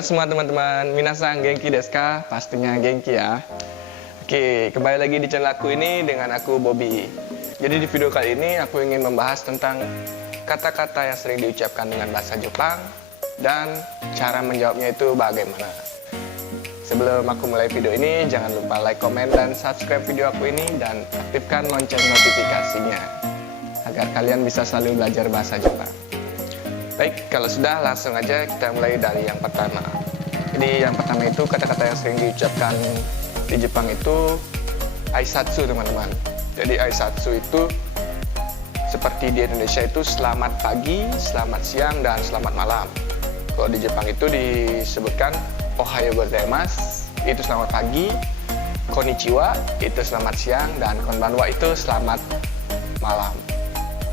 Halo semua teman-teman, minasan genki desu ka? Pastinya genki ya. Oke, kembali lagi di channel aku ini dengan aku Bobby. Jadi di video kali ini aku ingin membahas tentang kata-kata yang sering diucapkan dengan bahasa Jepang dan cara menjawabnya itu bagaimana. Sebelum aku mulai video ini, jangan lupa like, komen, dan subscribe video aku ini dan aktifkan lonceng notifikasinya agar kalian bisa selalu belajar bahasa Jepang. Baik, kalau sudah langsung aja kita mulai dari yang pertama. Jadi yang pertama itu kata-kata yang sering diucapkan di Jepang itu aisatsu teman-teman. Jadi aisatsu itu seperti di Indonesia itu selamat pagi, selamat siang, dan selamat malam. Kalau di Jepang itu disebutkan ohayo gozaimasu, itu selamat pagi, konnichiwa, itu selamat siang, dan konbanwa itu selamat malam.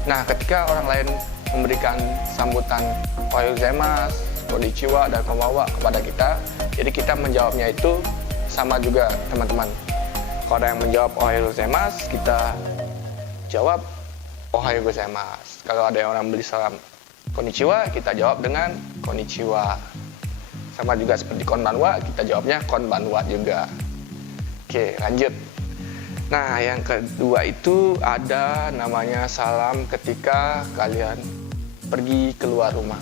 Nah, ketika orang lain memberikan sambutan ohayo gozaimasu, konnichiwa, dan konbanwa kepada kita, jadi kita menjawabnya itu sama juga teman-teman. Kalau ada yang menjawab ohayo gozaimasu, kita jawab ohayo gozaimasu. Kalau ada yang orang beri salam konnichiwa, kita jawab dengan konnichiwa. Sama juga seperti konbanwa, kita jawabnya konbanwa juga. Oke, lanjut. Nah, yang kedua itu ada namanya salam ketika kalian pergi keluar rumah.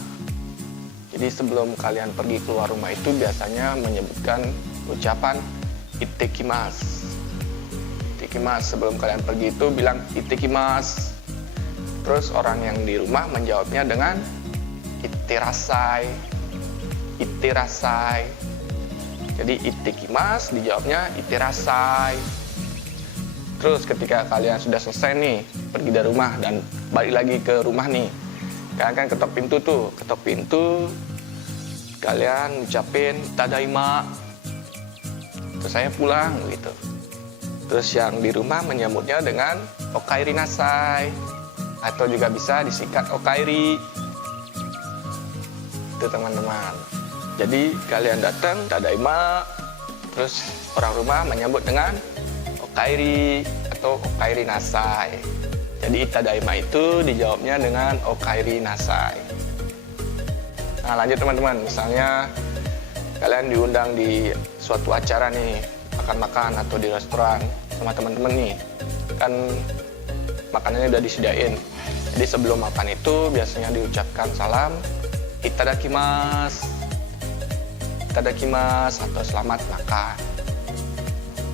Jadi sebelum kalian pergi keluar rumah itu biasanya menyebutkan ucapan ittekimasu. Ittekimasu, sebelum kalian pergi itu bilang ittekimasu. Terus orang yang di rumah menjawabnya dengan itterasai. Itterasai. Jadi ittekimasu dijawabnya itterasai. Terus ketika kalian sudah selesai nih pergi dari rumah dan balik lagi ke rumah nih, kalian kan ketok pintu tuh, ketok pintu, kalian ucapin tadaima, terus saya pulang gitu. Terus yang di rumah menyambutnya dengan okaeri nasai, atau juga bisa disingkat okaeri. Itu teman-teman. Jadi kalian datang tadaima, terus orang rumah menyambut dengan okaeri atau okaeri nasai. Jadi tadaima itu dijawabnya dengan okaeri nasai. Nah, lanjut teman-teman, misalnya kalian diundang di suatu acara nih, makan-makan atau di restoran sama teman-teman nih. Kan makanannya udah disediain. Jadi sebelum makan itu biasanya diucapkan salam itadakimasu. Itadakimasu atau selamat makan.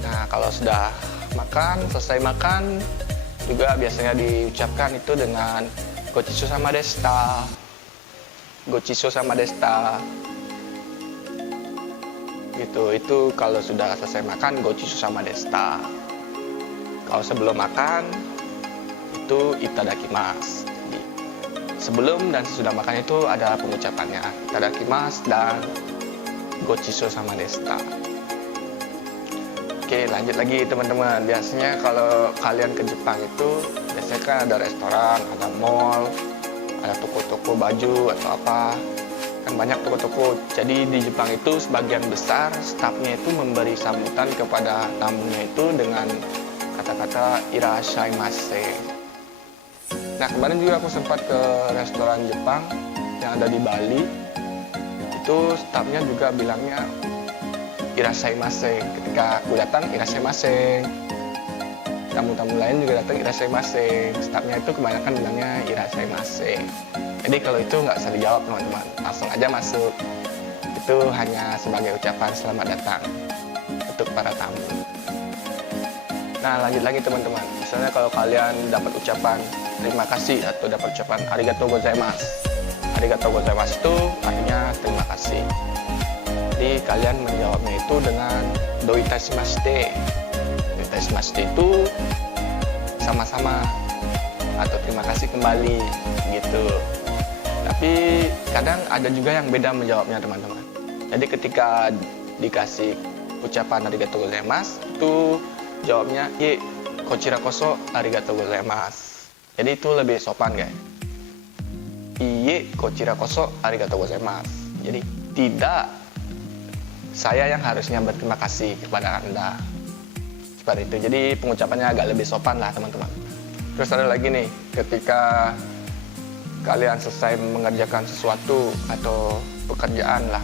Nah, kalau sudah makan, selesai makan, juga biasanya diucapkan itu dengan gochiso sama deshita. Gochiso sama deshita. Gitu, itu kalau sudah selesai makan gochiso sama deshita. Kalau sebelum makan itu itadakimasu. Jadi, sebelum dan sesudah makan itu ada pengucapannya itadakimasu dan gochiso sama deshita. Oke, lanjut lagi teman-teman. Biasanya kalau kalian ke Jepang itu biasanya kan ada restoran, ada mall, ada toko-toko baju atau apa. Kan banyak toko-toko. Jadi di Jepang itu sebagian besar stafnya itu memberi sambutan kepada tamunya itu dengan kata-kata irashaimase. Nah, kemarin juga aku sempat ke restoran Jepang yang ada di Bali. Itu stafnya juga bilangnya irashaimase. Ketika aku datang, irashaimase. Tamu-tamu lain juga datang, irashaimase. Stafnya itu kebanyakan bilangnya irashaimase. Jadi kalau itu nggak usah dijawab teman-teman, langsung aja masuk. Itu hanya sebagai ucapan selamat datang untuk para tamu. Nah, lanjut lagi teman-teman. Misalnya kalau kalian dapat ucapan terima kasih atau dapat ucapan arigatou gozaimasu. Arigatou gozaimasu itu artinya terima kasih. Jadi kalian menjawabnya itu dengan do itashimashite. Do itashimashite itu sama-sama atau terima kasih kembali gitu. Tapi kadang ada juga yang beda menjawabnya teman-teman. Jadi ketika dikasih ucapan arigatou gozaimasu itu jawabnya iye kochira koso arigatou gozaimasu. Jadi itu lebih sopan guys. Iye kochira koso arigatou gozaimasu. Jadi tidak, saya yang harusnya berterima kasih kepada Anda. Seperti itu. Jadi pengucapannya agak lebih sopan lah teman-teman. Terus ada lagi nih, ketika kalian selesai mengerjakan sesuatu atau pekerjaan lah,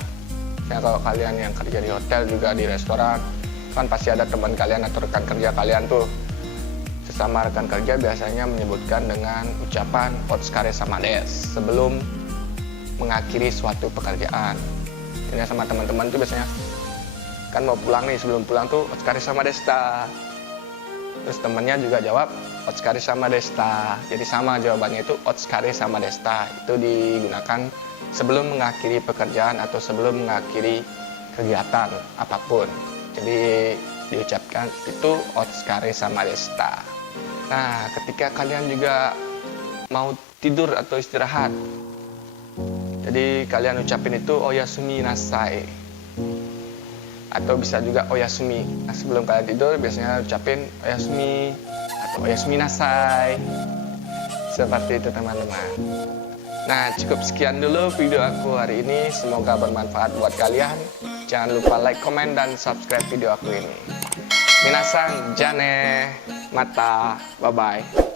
Ya kalau kalian yang kerja di hotel juga di restoran, kan pasti ada teman kalian atau rekan kerja kalian tuh. Sesama rekan kerja biasanya menyebutkan dengan ucapan "Otskare sama des" sebelum mengakhiri suatu pekerjaan. Ini sama teman-teman tuh biasanya kan mau pulang nih, sebelum pulang tuh "Otskare sama desta". Terus temennya juga jawab "Otskare sama desta". Jadi sama jawabannya itu "Otskare sama desta". Itu digunakan sebelum mengakhiri pekerjaan atau sebelum mengakhiri kegiatan apapun. Jadi diucapkan itu "Otskare sama desta". Nah, ketika kalian juga mau tidur atau istirahat, jadi kalian ucapin itu "Oyasumi nasai", atau bisa juga "Oyasumi". Nah, sebelum kalian tidur biasanya ucapin "Oyasumi" atau "Oyasumi nasai". Seperti itu teman-teman. Nah, cukup sekian dulu video aku hari ini. Semoga bermanfaat buat kalian. Jangan lupa like, komen, dan subscribe video aku ini. Minasang, jane, mata, bye-bye.